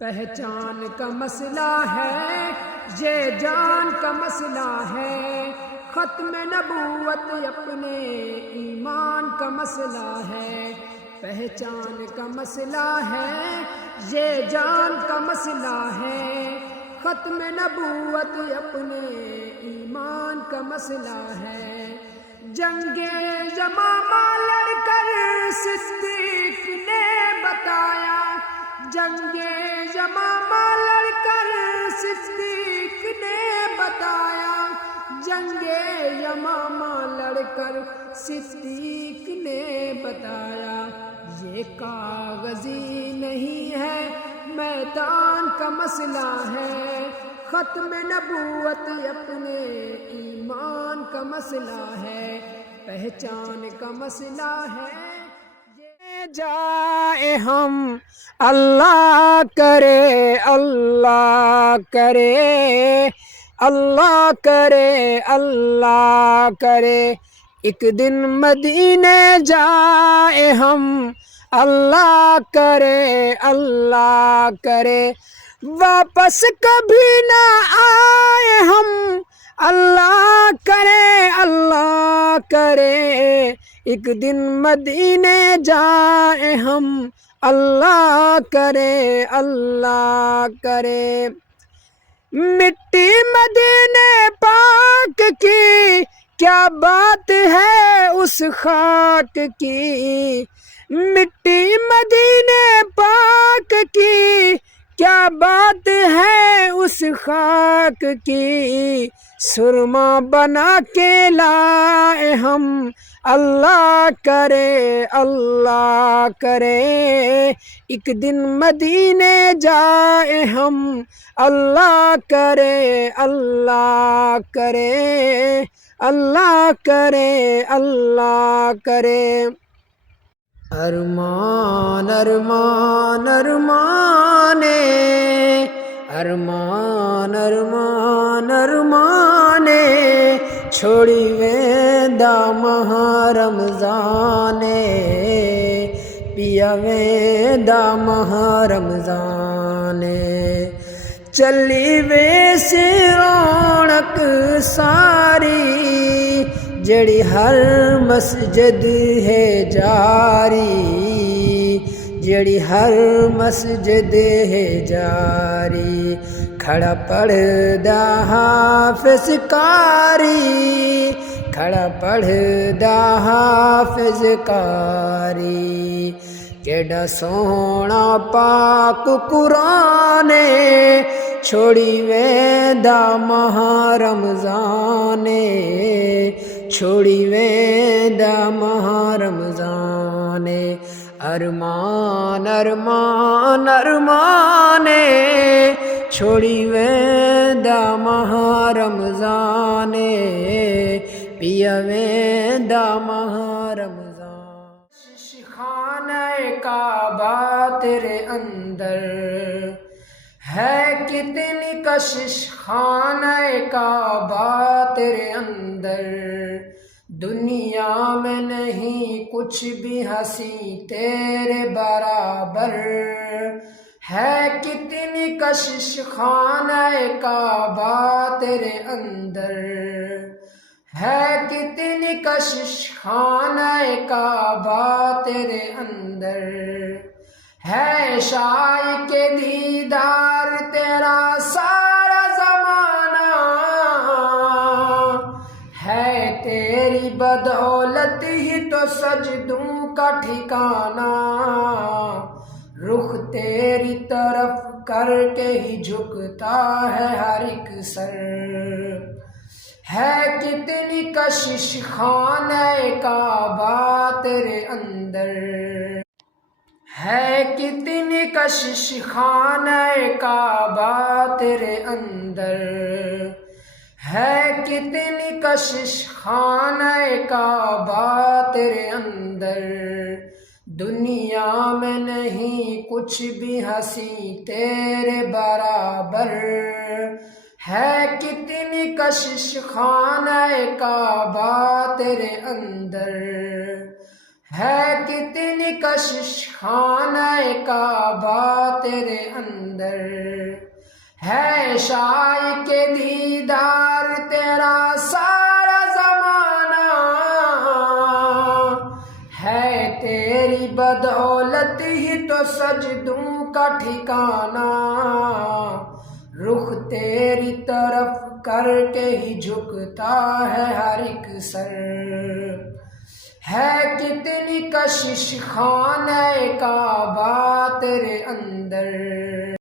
پہچان کا مسئلہ ہے، یہ جان کا مسئلہ ہے، ختم نبوت اپنے ایمان کا مسئلہ ہے۔ پہچان کا مسئلہ ہے، یہ جان کا مسئلہ ہے، ختم نبوت اپنے ایمان کا مسئلہ ہے۔ جنگ یمامہ لڑ کر صدیق نے بتایا، جنگ یمامہ لڑ کر صدیق نے بتایا، جنگ یمامہ لڑ کر صدیق نے بتایا، یہ کاغذی نہیں ہے میدان کا مسئلہ ہے، ختم نبوت اپنے ایمان کا مسئلہ ہے، پہچان کا مسئلہ ہے۔ جائے ہم اللہ کرے، اللہ کرے، اللہ کرے، اللہ کرے، ایک دن مدینے جائے ہم، اللہ کرے، اللہ کرے، واپس کبھی نہ آئے ہم، اللہ کرے، اللہ کرے، ایک دن مدینے جائے ہم، اللہ کرے، اللہ کرے۔ مٹی مدینے پاک کی کیا بات ہے اس خاک کی، مٹی مدینے پاک کی کیا بات ہے اس خاک کی، سرما بنا کے لائے ہم، اللہ کرے، اللہ کرے، ایک دن مدینے جائے ہم، اللہ کرے، اللہ کرے، اللہ کرے، اللہ کرے۔ ارمان ارمان ارمانے، ارمان ارمان ارمانے، چھوڑی ویندا ماہ رمضانے، پیا ویندا ماہ رمضانے، چلی ویس رونق ساری، جڑی ہر مسجد ہے جاری، جڑی ہر مسجد ہے جاری، کھڑا پڑھدا حافظ کاری، کھڑا پڑھدا حافظ کاری، کیڈا سونا پاک قرآن، چھوڑی ویندا ماہ رمضان، چھوڑی ویندا ماہ رمضان، ارمان ارمان ارمان، چھوڑی ویندا ماہ رمضان، پیا ویندا ماہ رمضان۔ خانہ کعبہ تیرے اندر ہے کتنی کشش، خانہ کعبہ تیرے اندر، دنیا میں نہیں کچھ بھی ہنسی تیرے برابر، ہے کتنی کشش خانہ کعبہ تیرے اندر، ہے کتنی کشش خانہ کعبہ تیرے اندر، ہے شاہ کے دیدار تیرا سارا زمانہ، ہے تیری بدولت ہی تو سجدوں کا ٹھکانہ، رخ تیری طرف کر کے ہی جھکتا ہے ہر ایک سر، ہے کتنی کشش خانہ کعبہ تیرے اندر، ہے کتنی کشش خانہ کعبہ تیرے اندر، ہے کتنی کشش خانہ کعبہ تیرے اندر، دنیا میں نہیں کچھ بھی ہنسی تیرے برابر، ہے کتنی کشش خانہ کعبہ تیرے اندر، ہے کتنی کشش خانہ کعبہ تیرے اندر، ہے شائق دیدار تیرا سارا زمانہ، ہے تیری بدولت ہی تو سجدوں کا ٹھکانہ، رخ تیری طرف کر کے ہی جھکتا ہے ہر ایک سر، ہے کتنی کشش خانہ کعبہ تیرے اندر۔